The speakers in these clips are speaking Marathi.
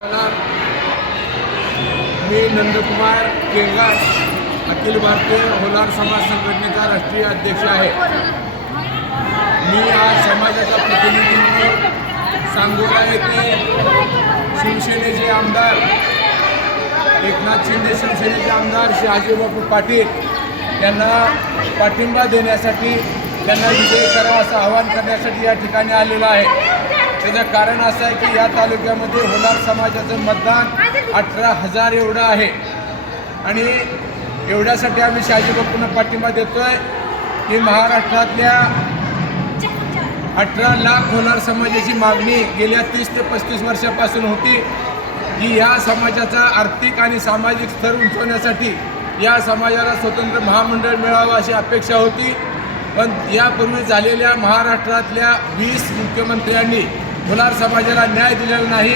मी नंदकुमार केंगार अखिल भारतीय होलार समाज संघटनेचा राष्ट्रीय अध्यक्ष आहे. मी आज समाजाच्या प्रतिनिधी म्हणून सांगोला येथे शिवसेनेचे आमदार एकनाथ शिंदे शिवसेनेचे आमदार शहाजीबापू पाटील यांना पाठिंबा देण्यासाठी त्यांना विजय करा असं आवाहन करण्यासाठी या ठिकाणी आलेलो आहे. त्याचं कारण असं आहे की या तालुक्यामध्ये होणार समाजाचं मतदान अठरा हजार एवढं आहे. आणि एवढ्यासाठी आम्ही शहाजीबापूंना पाठिंबा देतोय. की महाराष्ट्रातल्या अठरा लाख होणार समाजाची मागणी गेल्या तीस ते पस्तीस वर्षापासून होती की या समाजाचा आर्थिक आणि सामाजिक स्तर उंचवण्यासाठी या समाजाला स्वतंत्र महामंडळ मिळावं अशी अपेक्षा होती. पण यापूर्वी झालेल्या महाराष्ट्रातल्या वीस मुख्यमंत्र्यांनी होलार समाजाला न्याय दिलेला नाही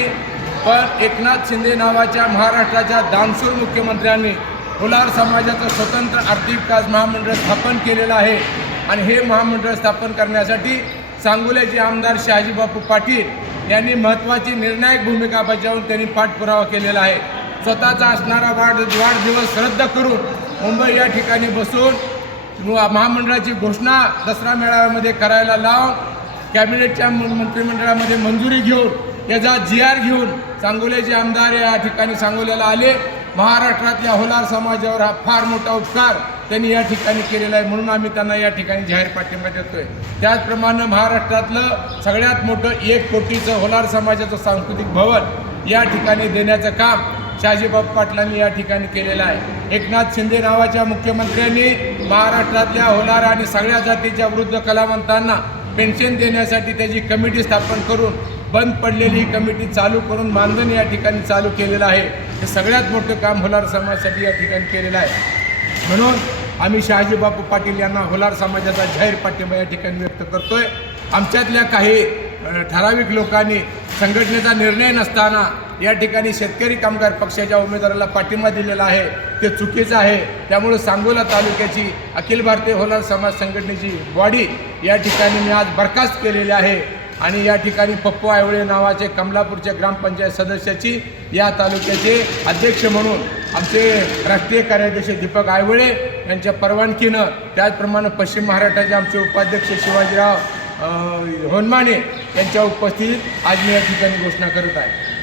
पण एकनाथ शिंदे नावाच्या महाराष्ट्राच्या दानशूर मुख्यमंत्र्यांनी होलार समाजाचं स्वतंत्र आर्थिक विकास महामंडळ स्थापन केलेलं आहे. आणि हे महामंडळ स्थापन करण्यासाठी सांगोल्याचे आमदार शहाजीबापू पाटील यांनी महत्त्वाची निर्णायक भूमिका बजावून त्यांनी पाठपुरावा केलेला आहे. स्वतःचा असणारा वाढ वाढदिवस रद्द करून मुंबई या ठिकाणी बसून महामंडळाची घोषणा दसरा मेळाव्यामध्ये करायला लावून कॅबिनेटच्या म- मंत्रिमंडळामध्ये मंजुरी घेऊन याचा जी आर घेऊन सांगोल्याचे आमदार या ठिकाणी सांगोल्याला आले. महाराष्ट्रातल्या होलार समाजावर हा फार मोठा उपकार त्यांनी या ठिकाणी केलेला आहे म्हणून आम्ही त्यांना या ठिकाणी जाहीर पाठिंबा देतोय. त्याचप्रमाणे महाराष्ट्रातलं सगळ्यात मोठं एक कोटीचं होलार समाजाचं सांस्कृतिक भवन या ठिकाणी देण्याचं काम शाजीबाब पाटलांनी या ठिकाणी केलेलं आहे. एकनाथ शिंदे नावाच्या मुख्यमंत्र्यांनी महाराष्ट्रातल्या होलार आणि सगळ्या जातीच्या वृद्ध कलावंतांना पेन्शन देण्यासाठी त्याची कमिटी स्थापन करून बंद पडलेली ही कमिटी चालू करून मानधन या ठिकाणी चालू केलेलं आहे. हे सगळ्यात मोठं काम होलार समाजासाठी या ठिकाणी केलेलं आहे. म्हणून आम्ही शहाजी बापू पाटील यांना होलार समाजाचा जाहीर पाठिंबा या ठिकाणी व्यक्त करतोय. आमच्यातल्या काही ठराविक लोकांनी संघटनेचा निर्णय नसताना या ठिकाणी शेतकरी कामगार पक्षाच्या उमेदवाराला पाठिंबा दिलेला आहे. ते चुकीचं आहे. त्यामुळे सांगोला तालुक्याची अखिल भारतीय होणार समाज संघटनेची बॉडी या ठिकाणी मी आज बरखास्त केलेली आहे. आणि या ठिकाणी पप्पू आयवळे नावाचे कमलापूरच्या ग्रामपंचायत सदस्याची या तालुक्याचे अध्यक्ष म्हणून आमचे राष्ट्रीय कार्याध्यक्ष दीपक आयवळे यांच्या परवानगीनं त्याचप्रमाणे पश्चिम महाराष्ट्राचे आमचे उपाध्यक्ष शिवाजीराव होनमाने त्यांच्या उपस्थितीत आज मी या ठिकाणी घोषणा करत आहे.